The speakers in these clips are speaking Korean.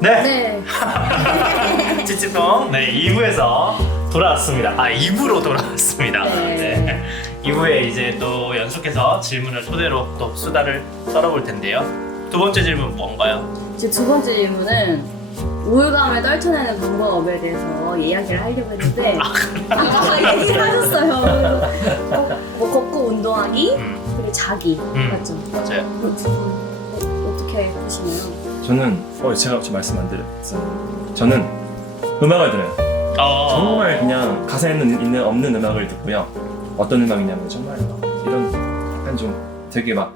네. 네. 찌찌뽕 네 2부에서 돌아왔습니다. 2부로 돌아왔습니다. 네. 2부에 이제 또 연속해서 질문을 토대로 또 수다를 떨어볼 텐데요. 두 번째 질문 뭔가요? 제 두 번째 질문은 우울감을 떨쳐내는 방법에 대해서 이야기를 하려고 했는데 아까 얘기를 하셨어요. 그래서 뭐 걷고 운동하기 그리고 자기 맞죠? 맞아요. 어떻게 보시나요? 저는 제가 좀 말씀 안 드렸어요. 저는 음악을 들어요. 정말 그냥 가사 있는 없는 음악을 듣고요. 어떤 음악이냐면 정말 막 이런 약간 좀 되게 막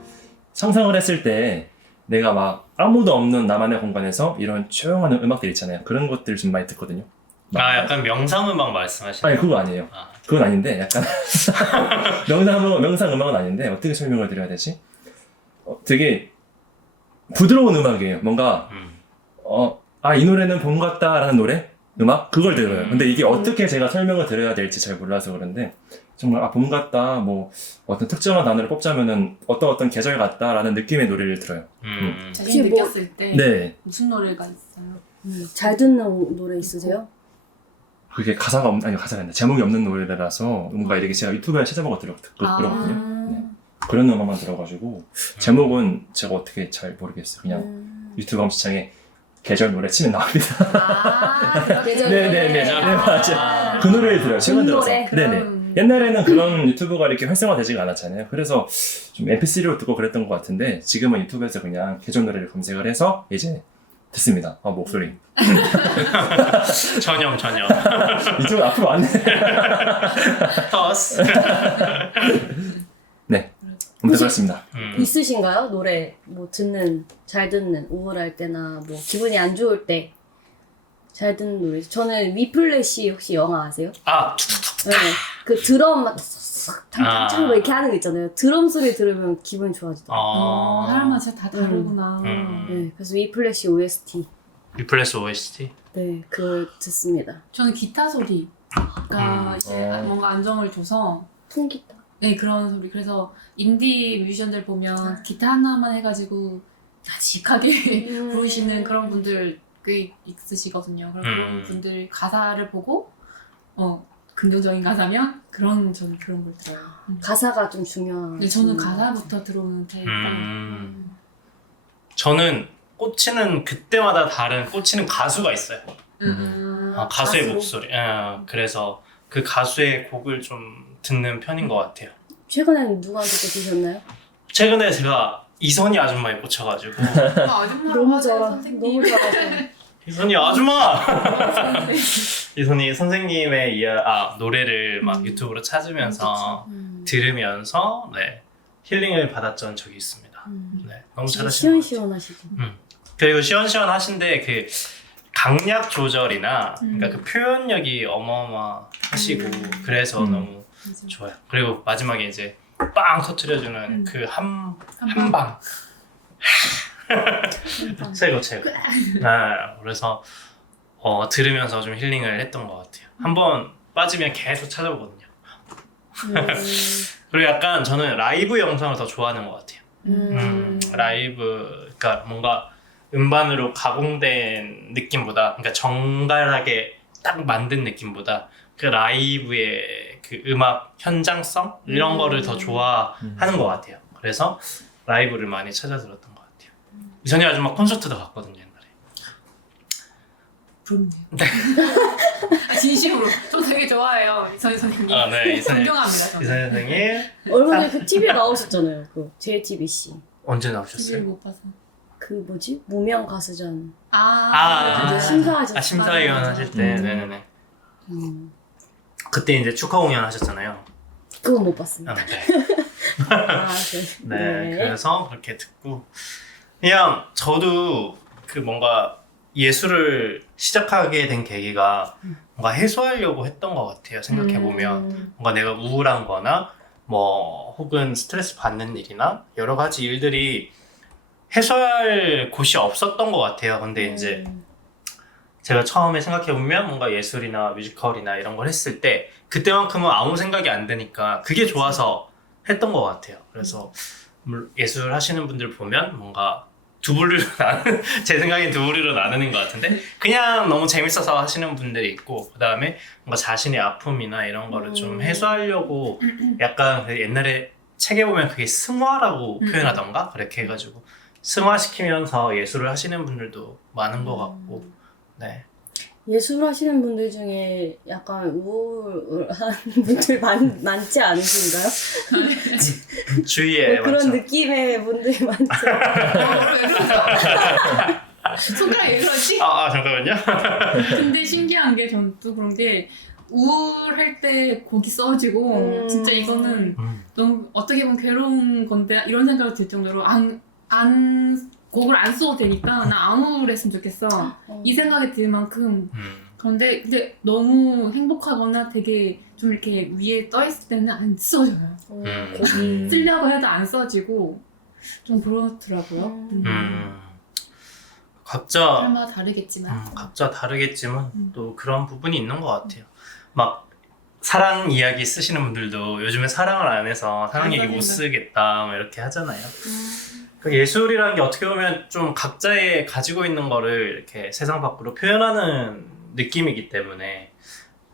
상상을 했을 때 내가 막 아무도 없는 나만의 공간에서 이런 조용한 음악들 있잖아요. 그런 것들 좀 많이 듣거든요. 약간 명상음악 말씀하시나요? 아니 그거 아니에요. 그건 아닌데 약간 명상 음악은 아닌데 어떻게 설명을 드려야 되지? 되게 부드러운 음악이에요. 뭔가 이 노래는 봄 같다라는 노래? 음악? 그걸 들어요. 근데 이게 어떻게 제가 설명을 드려야 될지 잘 몰라서 그런데 정말 봄 같다, 뭐 어떤 특정한 단어를 뽑자면은 어떤 계절 같다라는 느낌의 노래를 들어요. 자신이 혹시 느꼈을 때 네, 무슨 노래가 있어요? 잘 듣는 노래 있으세요? 그게 가사가 아니라 제목이 없는 노래라서 뭔가 이렇게 제가 유튜브에 찾아보고 들었거든요. 네. 그런 음악만 들어가지고 제목은 제가 어떻게 잘 모르겠어요. 그냥 유튜브 검색창에 계절 노래 치면 나옵니다. 계절 네네네. 네, 맞아요. 그 노래를 들어요. 최근 들어서. 노래. 네네. 옛날에는 그런 유튜브가 이렇게 활성화되지가 않았잖아요. 그래서 좀 MP3로 듣고 그랬던 것 같은데 지금은 유튜브에서 그냥 계절 노래를 검색을 해서 이제 듣습니다. 목소리. 전혀. 이쪽은 앞으로 왔네. 터스. 네. 아무튼 그렇습니다. 있으신가요? 노래 뭐 잘 듣는 우울할 때나 뭐 기분이 안 좋을 때 잘 듣는 노래. 저는 위플래시 혹시 영화 아세요? 네. 그 드럼 막 탕탕탕 이렇게 하는 거 있잖아요. 드럼 소리 들으면 기분이 좋아지더라고요. 사람마다 진짜 다 다르구나. 네, 그래서 위플래시 OST. 위플래시 OST. 네, 그걸 듣습니다. 저는 기타 소리가 이제 뭔가 안정을 줘서 통기타. 네 그런 소리. 그래서 인디 뮤지션들 보면 기타 하나만 해가지고 자직하게 부르시는 그런 분들 꽤 있으시거든요. 그런 분들 가사를 보고 긍정적인 가사면 저는 그런 걸 들어요. 가사가 좀 중요한. 근데 저는 가사부터 들어오는 타입. 저는 꽂히는 그때마다 다른 꽂히는 가수가 있어요. 가수의 가수? 목소리. 그래서 그 가수의 곡을 좀 듣는 편인 것 같아요. 최근에는 누구한테 또 드셨나요? 최근에 제가 이선희 아줌마에 꽂혀가지고 아줌마라고 너무 하세요, 잘하, 선생님. 너무 잘하세요. 이선희 아줌마! 이선희 선생님의 노래를 막 유튜브로 찾으면서 들으면서 힐링을 받았던 적이 있습니다. 네, 너무 잘하시는 것 같아요. 시원시원하시죠. 그리고 시원시원하신데 그 강약 조절이나 그러니까 그 표현력이 어마어마하시고 그래서 너무 좋아요. 그리고 마지막에 이제 빵 터트려주는 그 한방 최고. 그래서 들으면서 좀 힐링을 했던 것 같아요. 한번 빠지면 계속 찾아보거든요. 그리고 약간 저는 라이브 영상을 더 좋아하는 것 같아요. 라이브, 그러니까 뭔가 음반으로 가공된 느낌보다, 그러니까 정갈하게 딱 만든 느낌보다 그 라이브의 그 음악 현장성 이런 거를 더 좋아하는 것 같아요. 그래서 라이브를 많이 찾아 들었던 것 같아요. 이선희 아줌마 콘서트도 갔거든요 옛날에. 부럽네요. 진심으로 저 되게 좋아해요 이선희 선생님. 네, 존경합니다. 저는. 이선희 선생님 얼마 전에 그 TV에 나오셨잖아요. 그 JTBC. 언제 TV를 나오셨어요? 못 봐서. 그 뭐지? 무명 가수전. 아, 심사하셨어요. 심사위원 하실 때, 네네네. 그때 이제 축하 공연 하셨잖아요. 그건 못 봤습니다. 네. 네. 그래서 그렇게 듣고 그냥 저도 그 뭔가 예술을 시작하게 된 계기가 뭔가 해소하려고 했던 것 같아요. 생각해보면 뭔가 내가 우울한 거나 뭐 혹은 스트레스 받는 일이나 여러 가지 일들이 해소할 곳이 없었던 것 같아요. 근데 이제 제가 처음에 생각해보면 뭔가 예술이나 뮤지컬이나 이런 걸 했을 때 그때만큼은 아무 생각이 안 드니까 그게 좋아서 했던 것 같아요. 그래서 예술 하시는 분들 보면 뭔가 두 부류로 나는 제 생각엔 두 부류로 나누는 것 같은데 그냥 너무 재밌어서 하시는 분들이 있고 그 다음에 뭔가 자신의 아픔이나 이런 거를 좀 해소하려고 약간 그 옛날에 책에 보면 그게 승화라고 표현하던가 그렇게 해가지고 승화시키면서 예술을 하시는 분들도 많은 것 같고 네. 예술 하시는 분들 중에 약간 우울한 분들 많지 않으신가요? 주위에 뭐 그런 많죠. 느낌의 분들이 많죠. 왜 그러죠? 손가락 왜 그러지? 잠깐만요. 근데 신기한 게 전 또 그런 게 우울할 때 곡이 써지고 진짜 이거는 너무 어떻게 보면 괴로운 건데 이런 생각이 들 정도로 곡을 안 써도 되니까 나 안 우울했으면 좋겠어 이 생각이 들 만큼 그런데 근데 너무 행복하거나 되게 좀 이렇게 위에 떠 있을 때는 안 써져요. 곡이 쓰려고 해도 안 써지고 좀 그렇더라고요. 각자 사람마다 다르겠지만 각자 다르겠지만 또 그런 부분이 있는 것 같아요. 막 사랑 이야기 쓰시는 분들도 요즘에 사랑을 안 해서 사랑 얘기 못 쓰겠다 뭐 이렇게 하잖아요. 그 예술이라는 게 어떻게 보면 좀 각자의 가지고 있는 거를 이렇게 세상 밖으로 표현하는 느낌이기 때문에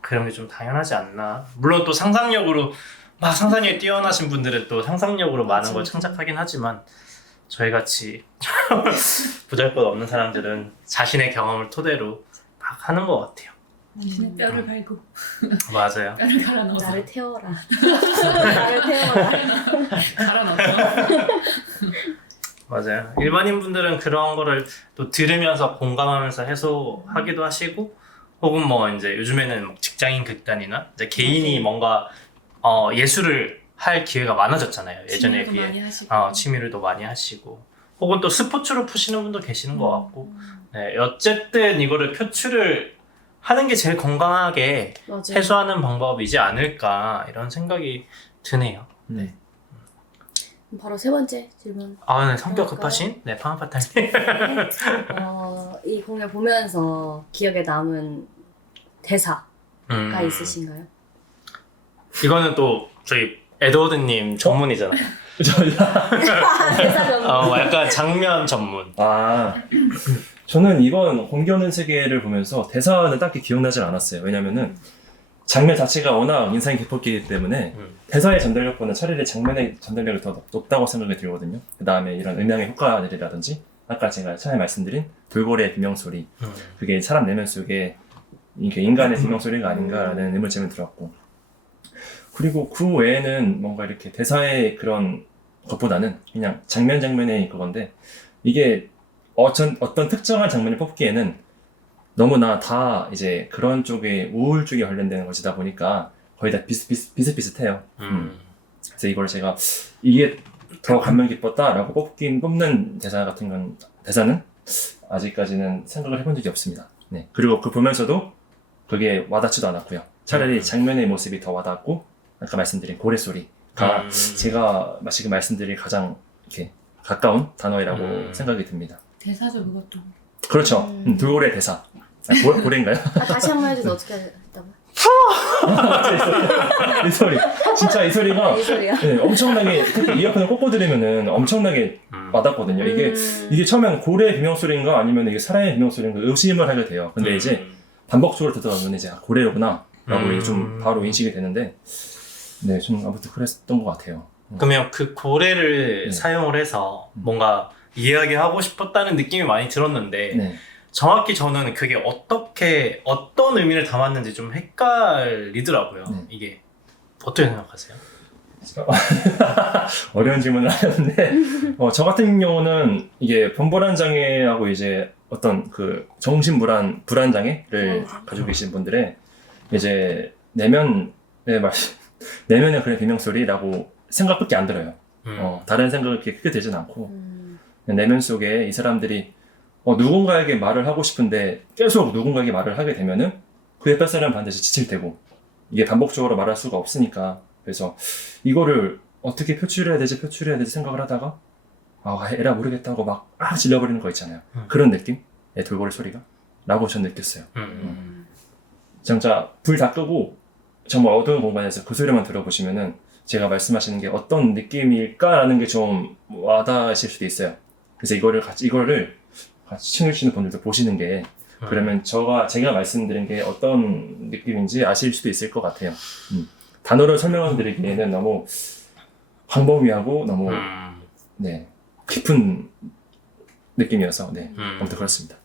그런 게 좀 당연하지 않나. 물론 또 상상력으로 막 상상력이 뛰어나신 분들은 또 상상력으로 많은 걸 창작하긴 하지만 저희 같이 보잘것 없는 사람들은 자신의 경험을 토대로 막 하는 것 같아요. 당신의 뼈를 갈고 맞아요. 뼈를 갈아 넣어서 나를 태워라. 나를 태워라. 갈아 넣어서 맞아요. 일반인 분들은 그런 거를 또 들으면서 공감하면서 해소하기도 하시고, 혹은 뭐 이제 요즘에는 뭐 직장인 극단이나 이제 개인이 뭔가 예술을 할 기회가 많아졌잖아요. 예전에 취미도 비해 많이 하시고. 취미를 더 많이 하시고, 혹은 또 스포츠로 푸시는 분도 계시는 것 같고, 네, 어쨌든 이거를 표출을 하는 게 제일 건강하게 맞아요. 해소하는 방법이지 않을까 이런 생각이 드네요. 네. 바로 세 번째 질문. 네, 성격 급하신 네, 파마파타님. 이 공연 보면서 기억에 남은 대사가 있으신가요? 이거는 또 저희 에드워드님 전문이잖아요. 대사 전문. 약간 장면 전문. 저는 이번 공개하는 세계를 보면서 대사는 딱히 기억나질 않았어요. 왜냐면은 장면 자체가 워낙 인상이 깊었기 때문에 대사의 전달력보다는 차라리 장면의 전달력이 더 높다고 생각이 들거든요. 그 다음에 이런 음향의 효과들이라든지 아까 제가 처음에 말씀드린 돌고래의 비명소리 그게 사람 내면 속에 이게 인간의 비명소리가 아닌가라는 의문점이 들었고 그리고 그 외에는 뭔가 이렇게 대사의 그런 것보다는 그냥 장면의 그건데 이게 어떤 특정한 장면을 뽑기에는 너무나 다 이제 그런 쪽에 우울 쪽에 관련된 것이다 보니까 거의 다 비슷비슷해요. 그래서 이걸 제가 이게 더 감명 깊었다라고 뽑는 대사는 아직까지는 생각을 해본 적이 없습니다. 네. 그리고 그 보면서도 그게 와닿지도 않았고요. 차라리 장면의 모습이 더 와닿았고 아까 말씀드린 고래소리가 제가 지금 말씀드린 가장 이렇게 가까운 단어라고 생각이 듭니다. 대사죠 그것도. 그렇죠. 돌고래 대사. 고래인가요? 다시 한 번 해줘서 어떻게 했다고? 이 소리. 진짜 이 소리가 이 소리야? 네, 엄청나게 특히 이어폰을 꽂고 들으면은 엄청나게 와닿거든요. 이게 처음엔 고래의 비명소리인가 아니면 이게 사람의 비명소리인가 의심을 하게 돼요. 근데 이제 반복적으로 듣다 보면 이제 고래로구나 라고 좀 바로 인식이 되는데 네, 좀 아무튼 그랬던 것 같아요. 그러면 그 고래를 사용을 해서 뭔가 이야기하고 싶었다는 느낌이 많이 들었는데 네. 정확히 저는 그게 어떤 의미를 담았는지 좀 헷갈리더라고요. 이게 어떻게 생각하세요? 어려운 질문을 하셨는데 저 같은 경우는 이게 변보란 장애하고 이제 어떤 그 불안 장애를 가지고 계신 분들의 이제 내면의 그런 비명소리라고 생각밖에 안 들어요. 다른 생각이 그렇게 크게 들진 않고 내면 속에 이 사람들이 누군가에게 말을 하고 싶은데 계속 누군가에게 말을 하게 되면은 그 옆에 사람은 반드시 지칠 테고 이게 반복적으로 말할 수가 없으니까 그래서 이거를 어떻게 표출해야 되지 생각을 하다가 에라 모르겠다고 막 질러버리는 거 있잖아요. 그런 느낌? 돌고래 소리가? 라고 전 느꼈어요. 진짜 불 다 끄고 정말 어두운 공간에서 그 소리만 들어보시면은 제가 말씀하시는 게 어떤 느낌일까라는 게 좀 와닿으실 수도 있어요. 그래서 이거를 같이 시청해주시는 분들도 보시는 게 그러면 제가 말씀드린 게 어떤 느낌인지 아실 수도 있을 것 같아요. 단어를 설명드리기에는 너무 광범위하고 너무 네 깊은 느낌이어서 네 아무튼 그렇습니다.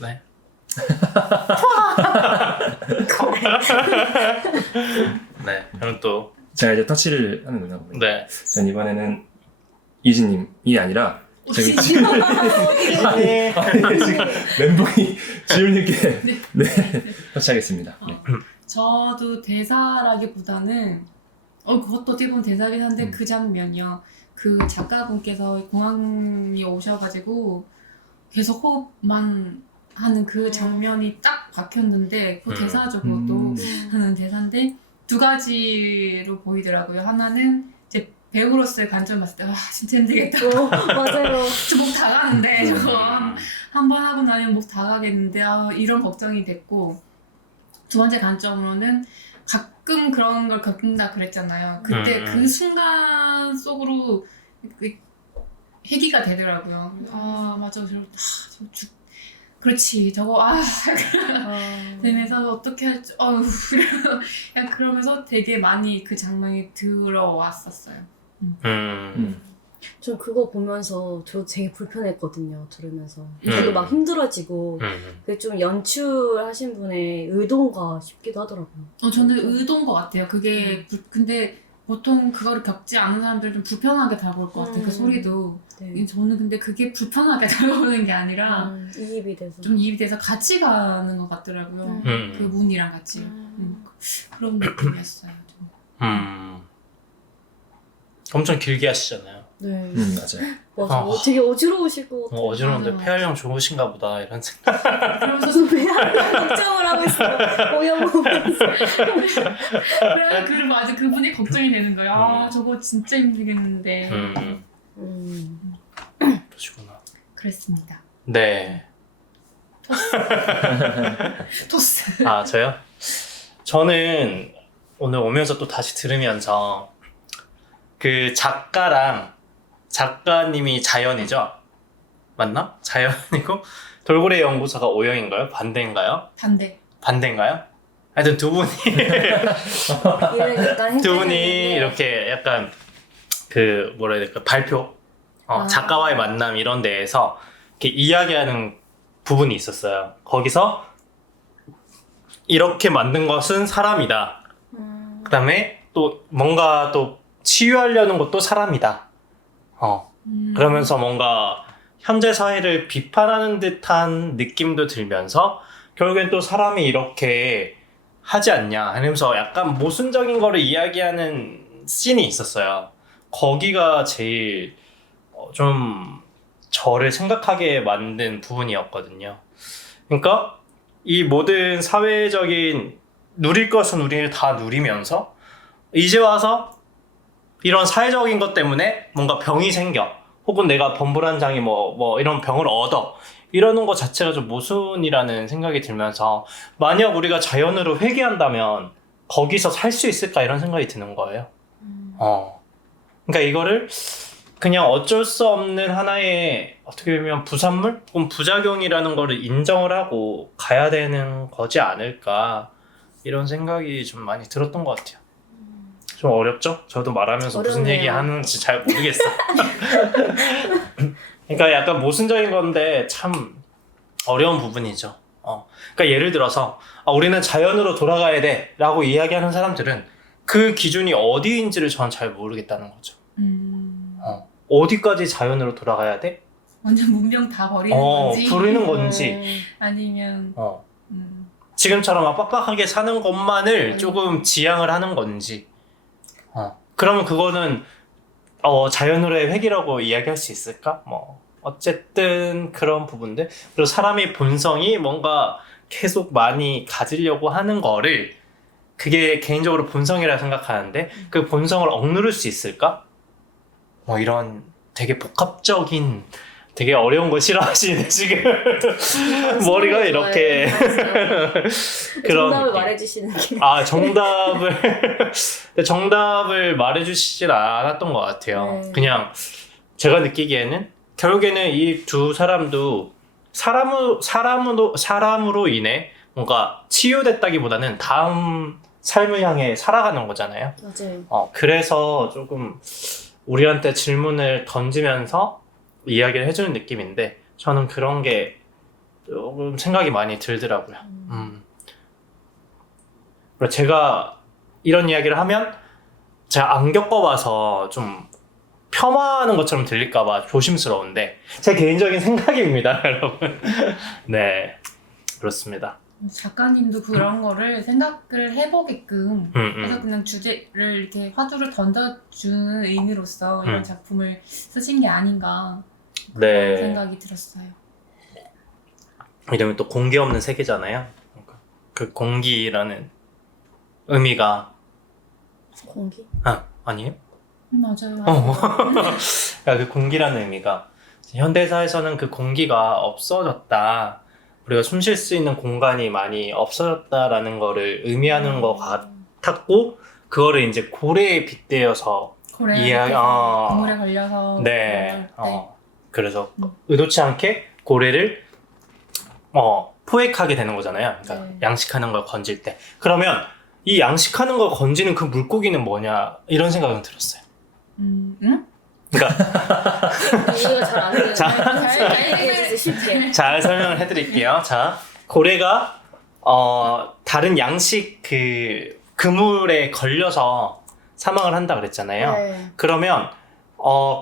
네. 네. 그럼 또 제가 이제 터치를 하는 누나 보면 네. 전 이번에는 이진님이 아니라 저기 네. 아니, 지금 멘붕이 지율님께 네 터치하겠습니다. 네. 저도 대사라기보다는 그것도 어떻게 보면 대사긴 한데 그 장면이요. 그 작가분께서 공항에 오셔가지고 계속 호흡만 하는 그 장면이 딱 박혔는데 그 대사죠. 그것도 하는 대사인데 두 가지로 보이더라고요. 하나는 이제 배우로서의 관점 봤을 때 진짜 힘들겠다. 맞아요. 저 목 다 가는데 저거 한 번 하고 나면 목 다 가겠는데 이런 걱정이 됐고 두 번째 관점으로는 가끔 그런 걸 겪는다 그랬잖아요. 그때 그 순간 속으로 회귀가 되더라고요. 맞아. 그렇지 저거 되면서 어떻게 할지 그러면서 되게 많이 그 장면이 들어왔었어요. 전 그거 보면서 저 되게 불편했거든요. 들으면서 저도 막 힘들어지고 그게 좀 연출하신 분의 의도인가 싶기도 하더라고요. 저는 의도인 것 같아요. 그게 근데 보통 그거를 겪지 않은 사람들은 좀 불편하게 다가올 것 같아요. 그 소리도. 네. 저는 근데 그게 불편하게 다가오는 게 아니라 이입이 돼서 좀 이입이 돼서 같이 가는 것 같더라고요. 그 문이랑 같이. 그런 느낌이었어요. 엄청 길게 하시잖아요. 네. 맞아요. 맞아. 되게 어지러우실 것 같아요. 어지러운데 맞아. 폐활량 좋으신가 보다 이런 생각. 그러면서 왜 걱정을 하고 있어요. 오염 보면서. 그리고 아직 그분이 걱정이 되는 거예요. 저거 진짜 힘들겠는데. 그러시구나. 그랬습니다. 네. 토스. 저요? 저는 오늘 오면서 또 다시 들으면서 그 작가님이 자연이죠? 맞나? 자연이고 돌고래 연구소가 O형인가요? 반대인가요? 반대인가요? 하여튼 두 분이 두 분이 이렇게 약간 그 뭐라 해야 될까 발표 작가와의 만남 이런 데에서 이렇게 이야기하는 부분이 있었어요. 거기서 이렇게 만든 것은 사람이다. 그 다음에 또 뭔가 또 치유하려는 것도 사람이다. 그러면서 뭔가 현재 사회를 비판하는 듯한 느낌도 들면서 결국엔 또 사람이 이렇게 하지 않냐 하면서 약간 모순적인 거를 이야기하는 씬이 있었어요. 거기가 제일 좀 저를 생각하게 만든 부분이었거든요. 그러니까 이 모든 사회적인 누릴 것은 우리를 다 누리면서 이제 와서 이런 사회적인 것 때문에 뭔가 병이 생겨 혹은 내가 범불안장애 뭐 이런 병을 얻어 이러는 것 자체가 좀 모순이라는 생각이 들면서 만약 우리가 자연으로 회귀한다면 거기서 살 수 있을까 이런 생각이 드는 거예요. 그러니까 이거를 그냥 어쩔 수 없는 하나의 어떻게 보면 부산물 혹은 부작용이라는 거를 인정을 하고 가야 되는 거지 않을까 이런 생각이 좀 많이 들었던 것 같아요. 좀 어렵죠? 저도 말하면서 어렵네요. 무슨 얘기 하는지 잘 모르겠어요. 그러니까 약간 모순적인 건데 참 어려운 부분이죠. 그러니까 예를 들어서 우리는 자연으로 돌아가야 돼 라고 이야기하는 사람들은 그 기준이 어디인지를 저는 잘 모르겠다는 거죠. 어디까지 자연으로 돌아가야 돼? 완전 문명 다 버리는 건지 부르는 건지 아니면 지금처럼 막 빡빡하게 사는 것만을 조금 지향을 하는 건지 그러면 그거는 자연으로의 획이라고 이야기할 수 있을까? 어쨌든 그런 부분들 그리고 사람의 본성이 뭔가 계속 많이 가지려고 하는 거를 그게 개인적으로 본성이라 생각하는데 그 본성을 억누를 수 있을까? 이런 되게 복합적인 되게 어려운 거 싫어하시네 지금 머리가 이렇게 그런 정답을 느낌. 말해주시는 게 정답을 말해주시진 않았던 것 같아요. 네. 그냥 제가 느끼기에는 결국에는 이 두 사람도 사람으로 인해 뭔가 치유됐다기보다는 다음 삶을 향해 살아가는 거잖아요. 맞아요. 그래서 조금 우리한테 질문을 던지면서 이야기를 해주는 느낌인데 저는 그런 게 조금 생각이 많이 들더라고요. 그리고 제가 이런 이야기를 하면 제가 안 겪어봐서 좀 폄하하는 것처럼 들릴까봐 조심스러운데 제 개인적인 생각입니다, 여러분. 네, 그렇습니다. 작가님도 그런 거를 생각을 해보게끔 그래서 그냥 주제를 이렇게 화두를 던져주는 의미로서 이런 작품을 쓰신 게 아닌가 네. 생각이 들었어요. 이러면 또 공기 없는 세계잖아요. 그 공기라는 의미가 공기? 아니에요? 맞아요. 그러니까 그 공기라는 의미가 현대사에서는 그 공기가 없어졌다. 우리가 숨 쉴 수 있는 공간이 많이 없어졌다라는 거를 의미하는 것 같았고 그거를 이제 고래에 빗대어서 고물에 걸려서 네. 그래서 의도치 않게 고래를 포획하게 되는 거잖아요. 그러니까 네. 양식하는 걸 건질 때. 그러면 이 양식하는 걸 건지는 그 물고기는 뭐냐 이런 생각은 들었어요. 응? 그러니까 이해가 잘 안 돼요. 잘 얘기해주세요, 쉽게. 잘 설명을 해드릴게요. 자, 고래가 다른 양식 그 그물에 걸려서 사망을 한다 그랬잖아요. 네. 그러면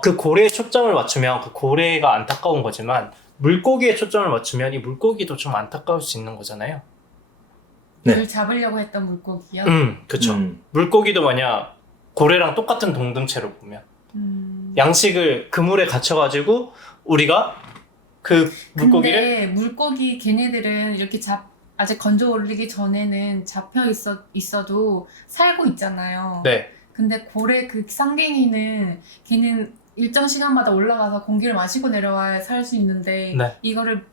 그 고래에 초점을 맞추면 그 고래가 안타까운 거지만 물고기에 초점을 맞추면 이 물고기도 좀 안타까울 수 있는 거잖아요. 네. 그 잡으려고 했던 물고기요? 그쵸. 물고기도 만약 고래랑 똑같은 동등체로 보면 양식을 그물에 갇혀가지고 우리가 그 물고기를 근데 물고기 걔네들은 이렇게 아직 건져 올리기 전에는 잡혀 있어도 살고 있잖아요. 네. 근데 고래 그 쌍갱이는 걔는 일정 시간마다 올라가서 공기를 마시고 내려와야 살 수 있는데 네. 이거를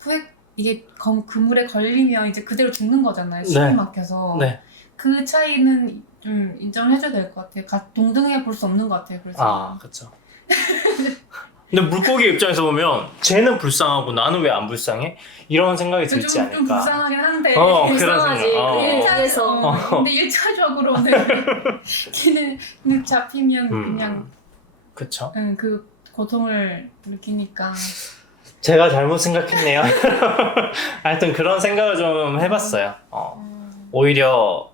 이게 그물에 걸리면 이제 그대로 죽는 거잖아요. 숨이 네. 막혀서. 네. 그 차이는 좀 인정해줘야 될 것 같아요. 동등해 볼 수 없는 것 같아요. 그래서. 그쵸. 근데 물고기 입장에서 보면 쟤는 불쌍하고 나는 왜 안 불쌍해? 이런 생각이 들지 좀 않을까. 불쌍하긴 한데. 그런 불쌍하지. 생각. 근데 1차적으로는 걔는 잡히면 그냥 그쵸. 그 고통을 느끼니까. 제가 잘못 생각했네요. 하여튼 그런 생각을 좀 해봤어요. 오히려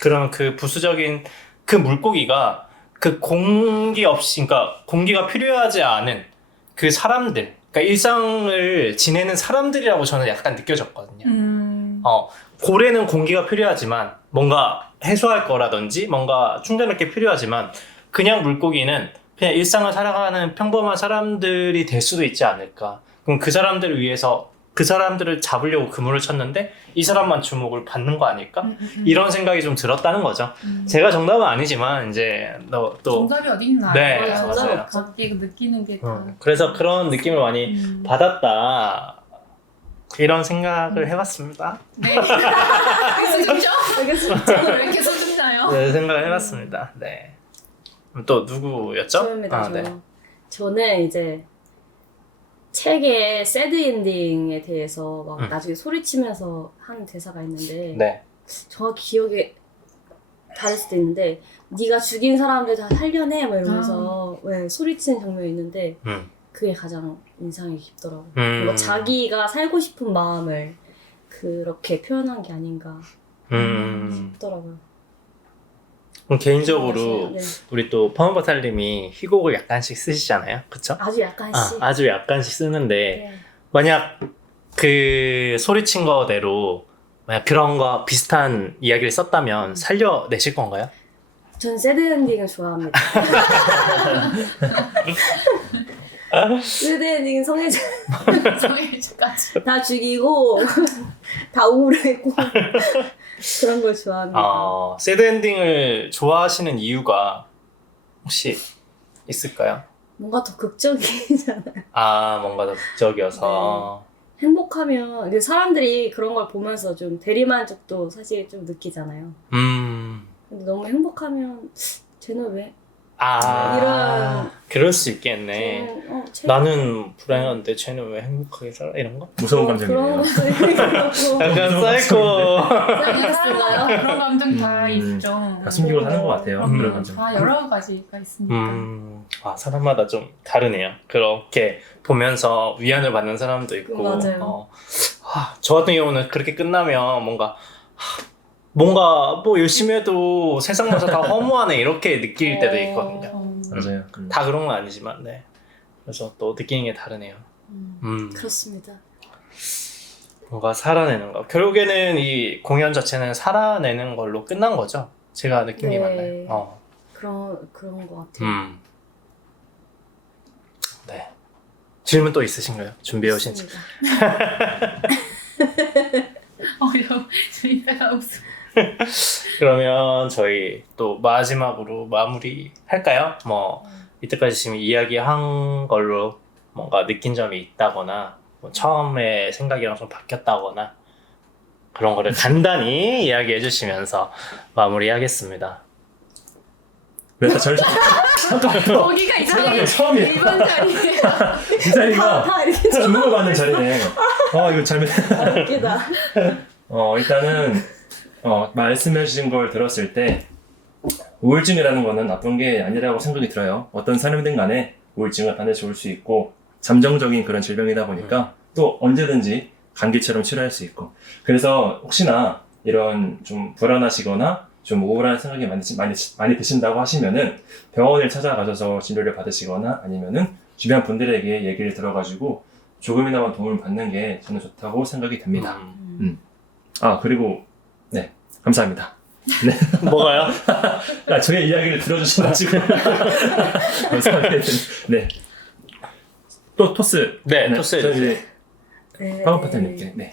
그런 그 부수적인 그 물고기가 그 공기 없이, 그러니까 공기가 필요하지 않은 그 사람들, 그러니까 일상을 지내는 사람들이라고 저는 약간 느껴졌거든요. 고래는 공기가 필요하지만 뭔가 해소할 거라든지 뭔가 충전할 게 필요하지만 그냥 물고기는 그냥 일상을 살아가는 평범한 사람들이 될 수도 있지 않을까. 그럼 그 사람들을 위해서 그 사람들을 잡으려고 그물을 쳤는데 이 사람만 주목을 받는 거 아닐까? 이런 생각이 좀 들었다는 거죠. 제가 정답은 아니지만 이제 또 정답이 어디 있나? 네, 맞아요. 갑자기 느끼는 게 다. 그래서 그런 느낌을 많이 받았다. 이런 생각을 해봤습니다. 네. 수줍죠? 왜 이렇게 수줍나요? 네, 생각을 해봤습니다. 네. 그럼 또 누구였죠? 저입니다. 네. 저는 이제 책의 새드 엔딩에 대해서 막 나중에 소리치면서 한 대사가 있는데 네. 정확히 기억이 다를 수도 있는데 네가 죽인 사람들 다 살려내 막 이러면서 왜 소리치는 장면이 있는데 그게 가장 인상이 깊더라고요. 뭔가 자기가 살고 싶은 마음을 그렇게 표현한 게 아닌가 싶더라고요. 그럼 개인적으로 네. 우리 또 파운바탈님이 희곡을 약간씩 쓰시잖아요. 그쵸? 아주 약간씩. 아주 약간씩 쓰는데 네. 만약 그 소리친 거대로 만약 그런 거 비슷한 이야기를 썼다면 살려내실 건가요? 전 새드 엔딩을 좋아합니다. 새드 엔딩은 성일주까지. 다 죽이고 다 우울해고 그런 걸 좋아합니다. 새드 엔딩을 좋아하시는 이유가 혹시 있을까요? 뭔가 더 극적이잖아요. 뭔가 더 극적이어서. 행복하면 근데 사람들이 그런 걸 보면서 좀 대리만족도 사실 좀 느끼잖아요. 근데 너무 행복하면 쟤는 왜 이런 그럴 수 있겠네. 나는 불행한데 쟤는 왜 행복하게 살아? 이런 거? 무서운 그런 감정이네요. 것도 있고 약간 사이코. 있을까요? 그런 감정 다 있죠. 다 숨기고 사는 것 같아요. 그런 감정. 다 여러 가지가 있으니까. 사람마다 좀 다르네요. 그렇게 보면서 위안을 받는 사람도 있고. 맞아요. 저 같은 경우는 그렇게 끝나면 뭔가 뭐 열심히 해도 세상 가서 다 허무하네 이렇게 느낄 때도 있거든요. 맞아요. 다 그런 건 아니지만, 네. 그래서 또 느끼는 게 다르네요. 그렇습니다. 뭔가 살아내는 거. 결국에는 이 공연 자체는 살아내는 걸로 끝난 거죠. 제가 느낀 게 네. 맞나요? 그런 것 같아요. 네. 질문 또 있으신가요? 준비해 오신 지. 저희가 없어. 그러면 저희 또 마지막으로 마무리 할까요? 뭐 이때까지 지금 이야기한 걸로 뭔가 느낀 점이 있다거나 뭐 처음에 생각이랑 좀 바뀌었다거나 그런 거를 간단히 이야기해 주시면서 마무리하겠습니다. 왜 다 저를 잠깐만요. 거기가 이상해. 처음이에요. 일반 자리에. 이 자리가 다 이렇게 주목을 받는 자리네. 이거 잘못. 웃기다. 일단은 말씀해 주신 걸 들었을 때 우울증이라는 거는 나쁜 게 아니라고 생각이 들어요. 어떤 사람이든 간에 우울증은 반드시 올 수 있고 잠정적인 그런 질병이다 보니까 또 언제든지 감기처럼 치료할 수 있고, 그래서 혹시나 이런 좀 불안하시거나 좀 우울한 생각이 많이 드신다고 하시면은 병원을 찾아가셔서 진료를 받으시거나 아니면은 주변 분들에게 얘기를 들어가지고 조금이나마 도움을 받는 게 저는 좋다고 생각이 됩니다. 그리고 네, 감사합니다. 네. 뭐가요? 저의 이야기를 들어주셔가지고 감사합니다. 네. 또 토스. 네, 토스 해주세요. 파워 파트너님께. 네.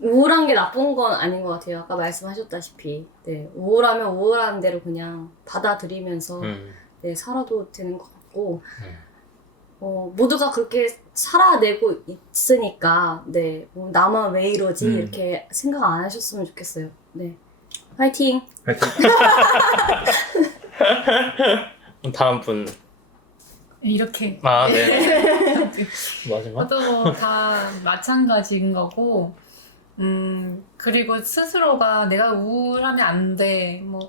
우울한 게 나쁜 건 아닌 것 같아요. 아까 말씀하셨다시피 네, 우울하면 우울한 대로 그냥 받아들이면서 네, 살아도 되는 것 같고 모두가 그렇게 살아내고 있으니까 네, 나만 왜 이러지 이렇게 생각 안 하셨으면 좋겠어요. 네, 화이팅! 파이팅. 다음 분. 이렇게. 네. 마지막? 저도 다 마찬가지인 거고, 그리고 스스로가 내가 우울하면 안 돼, 뭐,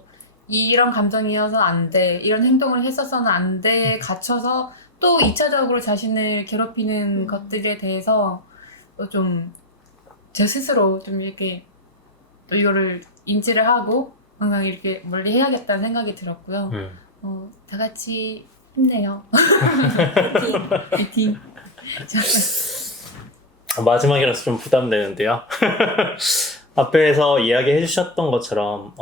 이런 감정이어서 안 돼, 이런 행동을 했어서는 안 돼, 갇혀서 또 2차적으로 자신을 괴롭히는 것들에 대해서 좀, 제 스스로 좀 이렇게, 또 이거를 인지를 하고, 항상 이렇게 멀리 해야겠다는 생각이 들었고요. 다 같이 힘내요. 파이팅. 마지막이라서 좀 부담되는데요. 앞에서 이야기해 주셨던 것처럼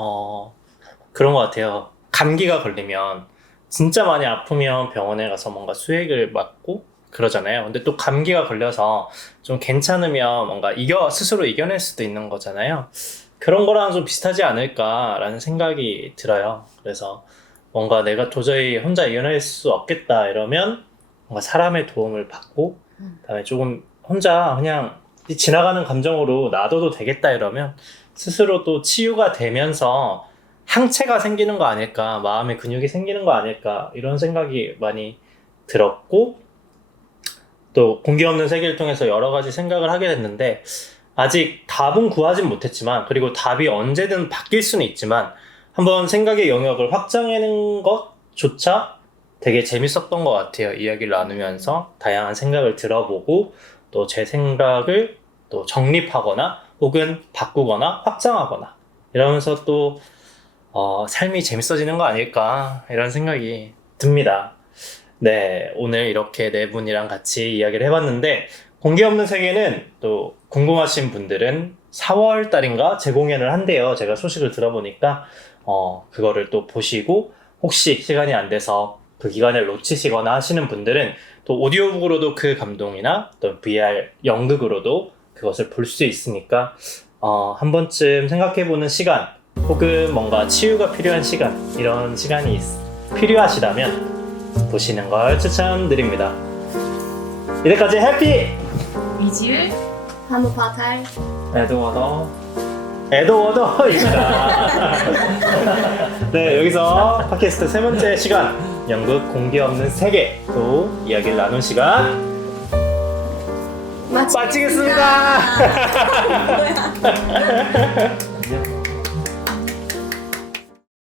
그런 것 같아요. 감기가 걸리면 진짜 많이 아프면 병원에 가서 뭔가 수액을 맞고 그러잖아요. 근데 또 감기가 걸려서 좀 괜찮으면 뭔가 스스로 이겨낼 수도 있는 거잖아요. 그런 거랑 좀 비슷하지 않을까라는 생각이 들어요. 그래서 뭔가 내가 도저히 혼자 이겨낼 수 없겠다 이러면 뭔가 사람의 도움을 받고 그다음에 조금 혼자 그냥 지나가는 감정으로 놔둬도 되겠다 이러면 스스로 또 치유가 되면서 항체가 생기는 거 아닐까, 마음의 근육이 생기는 거 아닐까 이런 생각이 많이 들었고, 또 공기 없는 세계를 통해서 여러 가지 생각을 하게 됐는데 아직 답은 구하진 못했지만, 그리고 답이 언제든 바뀔 수는 있지만 한번 생각의 영역을 확장하는 것조차 되게 재밌었던 것 같아요. 이야기를 나누면서 다양한 생각을 들어보고 또 제 생각을 또 정립하거나 혹은 바꾸거나 확장하거나 이러면서 또 삶이 재밌어지는 거 아닐까 이런 생각이 듭니다. 네, 오늘 이렇게 네 분이랑 같이 이야기를 해봤는데, 공기 없는 세계는 또 궁금하신 분들은 4월 달인가 재공연을 한대요. 제가 소식을 들어보니까 그거를 또 보시고 혹시 시간이 안 돼서 그 기간을 놓치시거나 하시는 분들은 또 오디오북으로도 그 감동이나 또 VR 연극으로도 그것을 볼 수 있으니까 한 번쯤 생각해보는 시간, 혹은 뭔가 치유가 필요한 시간, 이런 시간이 필요하시다면 보시는 걸 추천드립니다. 이제까지 해피! 이지을 한우 파탈 에드워더 에드워드입니다. 네, 여기서 팟캐스트 세 번째 시간 연극 공개 없는 세계 또 이야기를 나눈 시간 마치겠습니다. 뭐야?